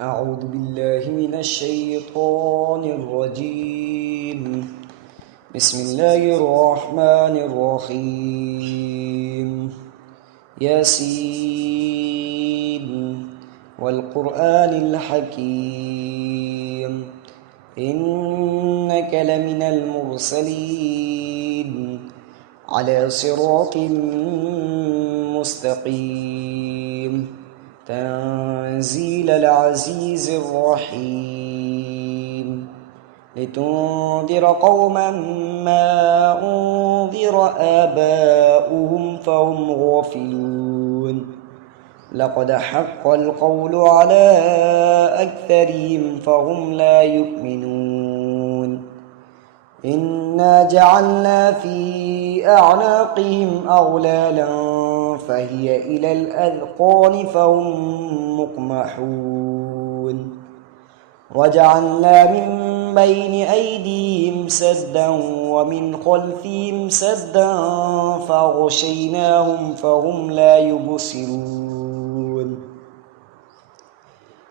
أعوذ بالله من الشيطان الرجيم. بسم الله الرحمن الرحيم. ياسين والقرآن الحكيم إنك لمن المرسلين على صراط مستقيم تنزيل العزيز الرحيم لتنذر قوما ما أنذر آباؤهم فهم غافلون لقد حق القول على أكثرهم فهم لا يؤمنون إنا جعلنا في أعناقهم أغلالا فهي إلى الأذقان فهم مقمحون وجعلنا من بين أيديهم سدا ومن خلفهم سدا فغشيناهم فهم لا يبصرون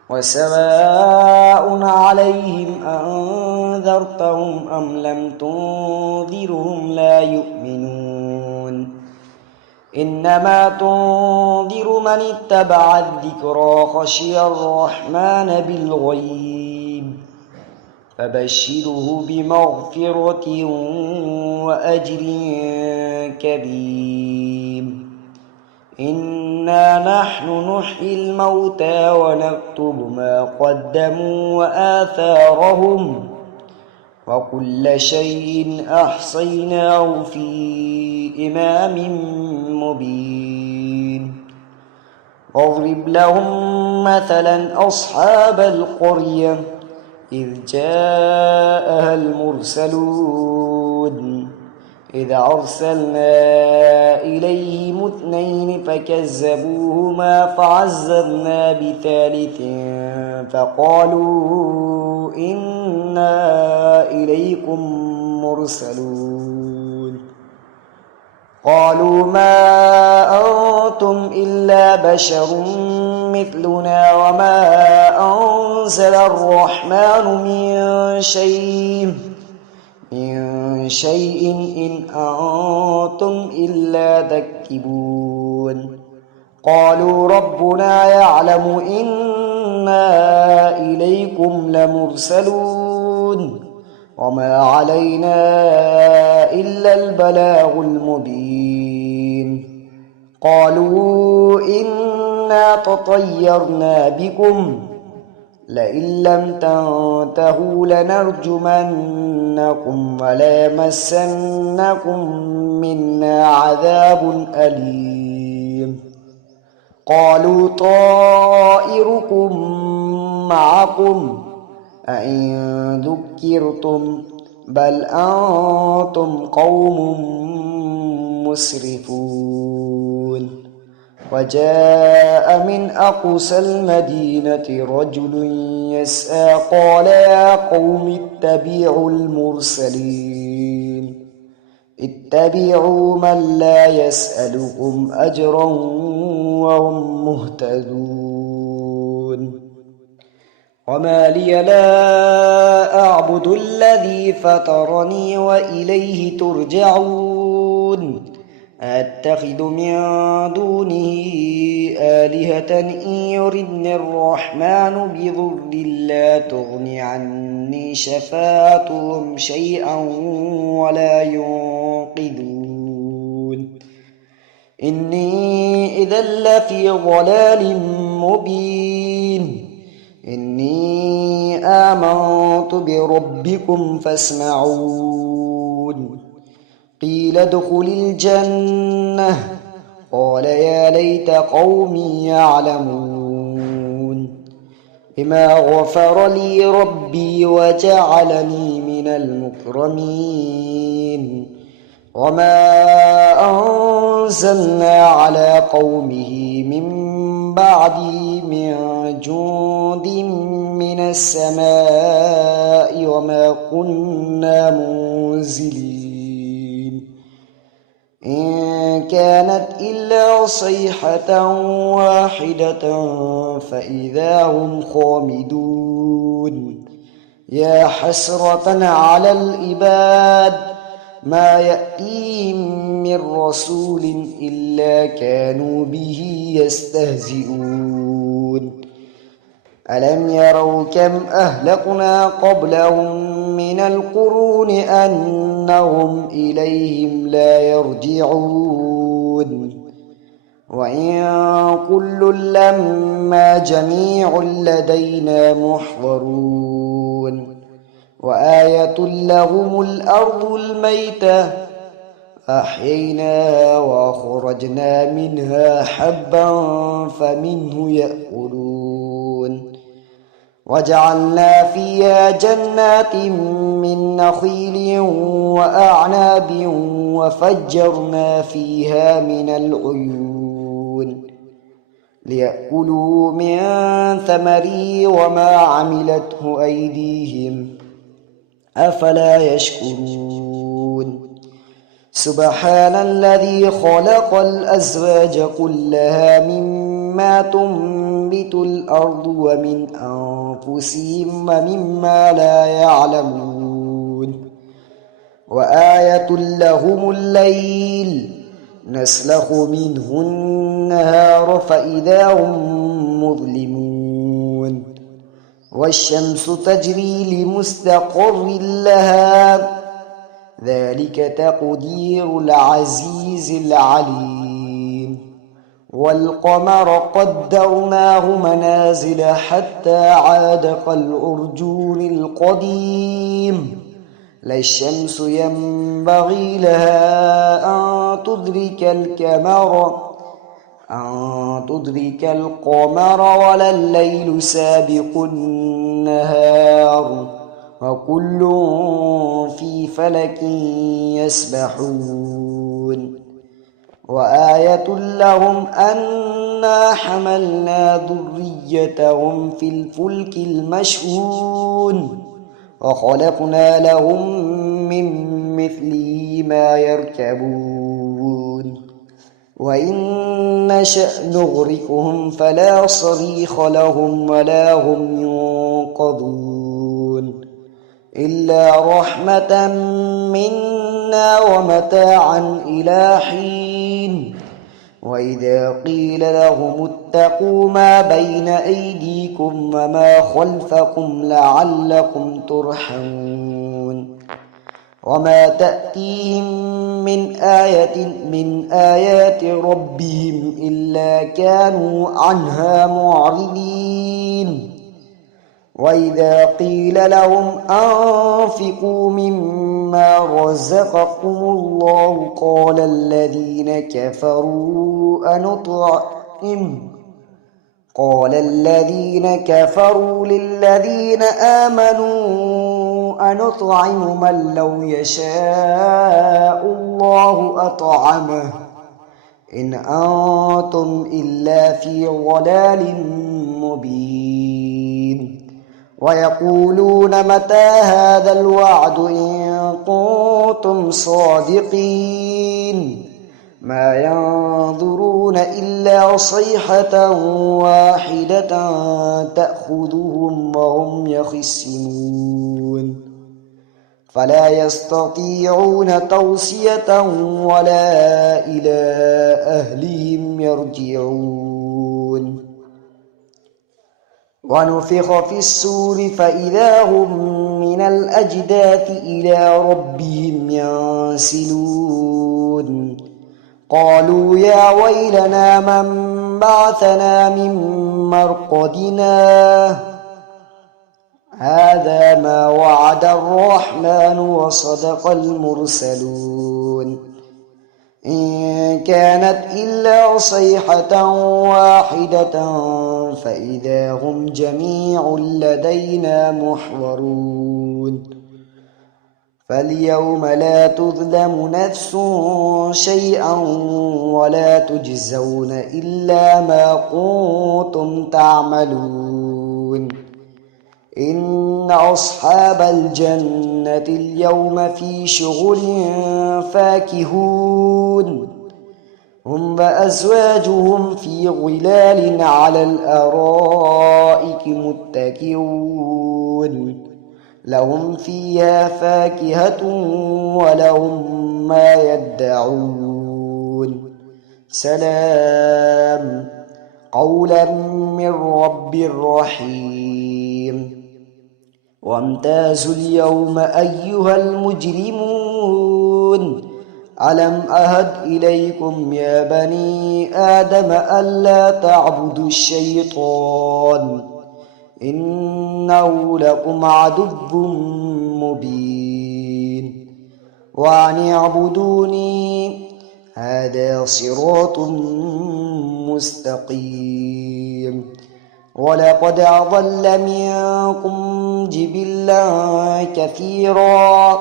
وسواء عليهم أنذرتهم أم لم تنذرهم لا يؤمنون إنما تنذر من اتبع الذكرى خشي الرحمن بالغيب فبشره بمغفرة وأجر كريم إنا نحن نحيي الموتى ونكتب ما قدموا وآثارهم وكل شيء أحصيناه في إمام مبين واضرب لهم مثلا أصحاب القرية إذ جاءها المرسلون إذ أرسلنا إليهم 2 فكذبوهما فعززنا بثالث فقالوا إنا إليكم مرسلون قالوا ما أنتم إلا بشر مثلنا وما أنزل الرحمن من شيء إن أنتم إلا تكذبون قالوا ربنا يعلم إنا إليكم لمرسلون وما علينا إلا البلاغ المبين قالوا إنا تطيرنا بكم لئن لم تنتهوا لنرجمنكم وليمسنكم منا عذاب أليم قالوا طائركم معكم أئن ذكرتم بل أنتم قوم مسرفون وجاء من أقصى المدينة رجل يسعى قال يا قوم اتبعوا المرسلين اتبعوا من لا يسألكم أجرا وهم مهتدون وما لي لا أعبد الذي فطرني وإليه ترجعون أتخذ من دونه آلهة إن يردني الرحمن بضر لا تغن عني شفاعتهم شيئا ولا ينقذون إني إذا لفي ضلال مبين إني آمنت بربكم فاسمعون قيل ادخل الجنة قال يا ليت قومي يعلمون بما غفر لي ربي وجعلني من المكرمين وما أنزلنا على قومه من بعده من جند من السماء وما كنا منزلين إن كانت إلا صيحة واحدة فإذا هم خامدون يا حسرة على العباد ما يأتيهم من رسول إلا كانوا به يستهزئون ألم يروا كم أهلكنا قبلهم من القرون أنهم إليهم لا يرجعون وإن كل لما جميع لدينا محضرون وآية لهم الأرض الميتة أحييناها وأخرجنا منها حبا فمنه يأكلون وجعلنا فيها جنات من نخيل وأعناب وفجرنا فيها من العيون ليأكلوا من ثمره وما عملته أيديهم أفلا يشكرون سبحان الذي خلق الأزواج كلها مما تنبت الأرض ومن أنفسهم ومما لا يعلمون وآية لهم الليل نسلخ منه النهار فإذا هم مظلمون والشمس تجري لمستقر لها ذلك تقدير العزيز العليم والقمر قدرناه منازل حتى عاد كالعرجون القديم لا الشمس ينبغي لها أن تدرك القمر ولا الليل سابق النهار وكل في فلك يسبحون وآية لهم أنا حملنا ذريتهم في الفلك المشحون وخلقنا لهم من مثله ما يركبون وإن نشأ نغرقهم فلا صريخ لهم ولا هم ينقذون إلا رحمة منا ومتاعا إلى حين وإذا قيل لهم اتقوا ما بين أيديكم وما خلفكم لعلكم ترحمون وما تأتيهم من آية من آيات ربهم إلا كانوا عنها معرضين وإذا قيل لهم أنفقوا مما رزقكم الله قال الذين كفروا للذين آمنوا أنطعم من لو يشاء الله أطعمه إن أنتم إلا في ضلال مبين ويقولون متى هذا الوعد إن كنتم صادقين ما ينظرون إلا صيحة واحدة تأخذهم وهم يخصمون فلا يستطيعون توصية ولا إلى أهلهم يرجعون ونفخ في السور فإذا هم من الأجداث إلى ربهم ينسلون قالوا يا ويلنا من بعثنا من مرقدنا هذا ما وعد الرحمن وصدق المرسلون إن كانت إلا صيحة واحدة فإذا هم جميع لدينا محضرون فاليوم لا تظلم نفس شيئا ولا تجزون إلا ما كنتم تعملون إن أصحاب الجنة اليوم في شغل فاكهون هم وأزواجهم في ظلال على الأرائك متكئون لهم فيها فاكهة ولهم ما يدعون سلام قولا من رب رحيم وامتازوا اليوم أيها المجرمون ألم أهد إليكم يا بني آدم ألا تعبدوا الشيطان إنه لكم عدو مبين وأن اعبدوني هذا صراط مستقيم ولقد أضل منكم جبلا كثيرا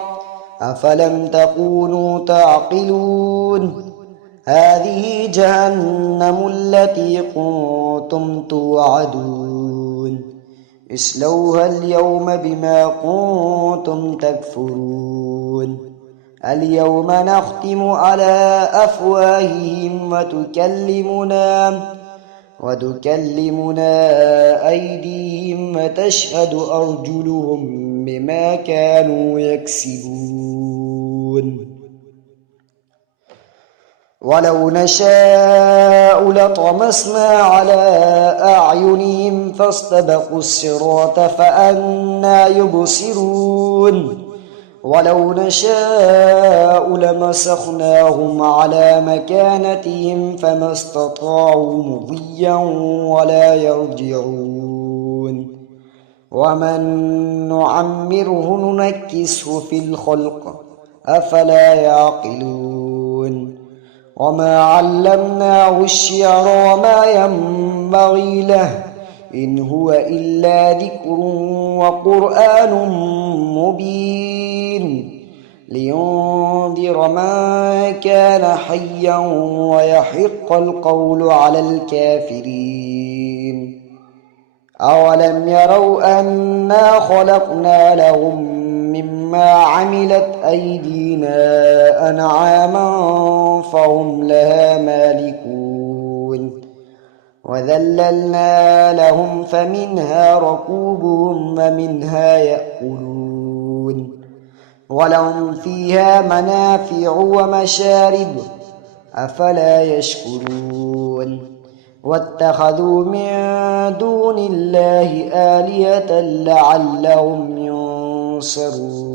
أفلم تكونوا تعقلون هذه جهنم التي كنتم توعدون اصلوها اليوم بما كنتم تكفرون اليوم نختم على أفواههم وتكلمنا أيديهم وتشهد أرجلهم بما كانوا يكسبون ولو نشاء لطمسنا على أعينهم فاستبقوا الصراط فأنى يبصرون ولو نشاء لمسخناهم على مكانتهم فما استطاعوا مضيا ولا يرجعون ومن نعمره ننكسه في الخلق أفلا يعقلون وما علمناه الشعر وما ينبغي له إن هو إلا ذكر وقرآن مبين لينذر من كان حيا ويحق القول على الكافرين أولم يروا أنا خلقنا لهم مما عملت أيدينا أنعاما فهم لها مالكون وذللنا لهم فمنها ركوبهم ومنها يأكلون ولهم فيها منافع ومشارب أفلا يشكرون واتخذوا من دون الله آلهة لعلهم ينصرون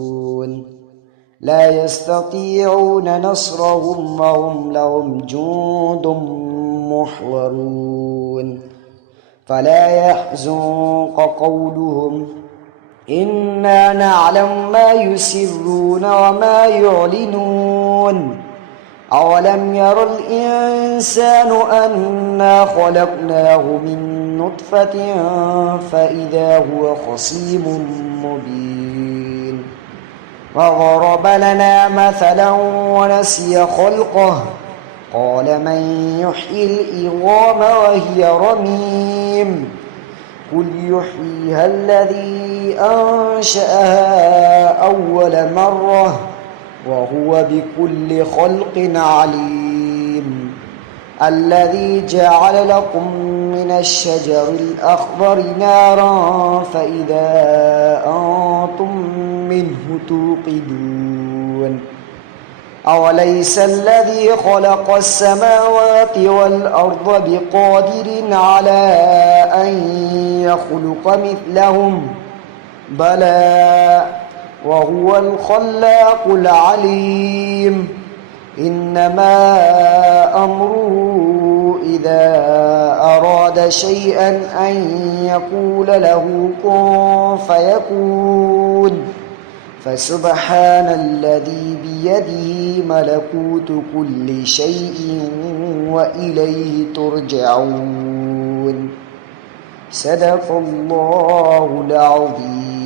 لا يستطيعون نصرهم وهم لهم جند محضرون فلا يحزنك قولهم إنا نعلم ما يسرون وما يعلنون أولم ير الإنسان أنا خلقناه من نطفة فإذا هو خصيم مبين وضرب لنا مثلا ونسي خلقه قال من يحيي العظام وهي رميم قل يحييها الذي أنشأها أول مرة وهو بكل خلق عليم الذي جعل لكم من الشجر الأخضر نارا فإذا أنتم منه توقدون أوليس الذي خلق السماوات والأرض بقادر على أن يخلق مثلهم بلى وهو الخلاق العليم إنما أمره إذا أراد شيئا أن يقول له كن فيكون فسبحان الذي بيده ملكوت كل شيء وإليه ترجعون صدق الله العظيم.